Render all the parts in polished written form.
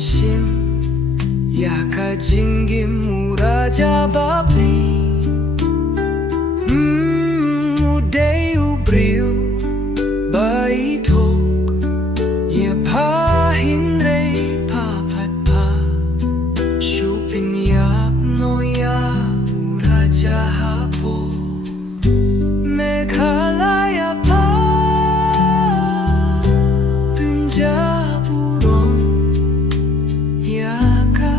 관심 약해진 muraja babli Uday ubriu baitok Ye pahin rei papat pa Shupin yap no ya muraja hapo Meghalaya pa Punjaburo yaka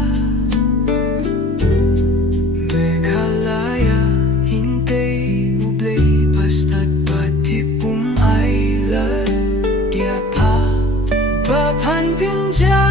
Meghalaya hintay ublay basta't patipum ay ladya pa Bapan Punjab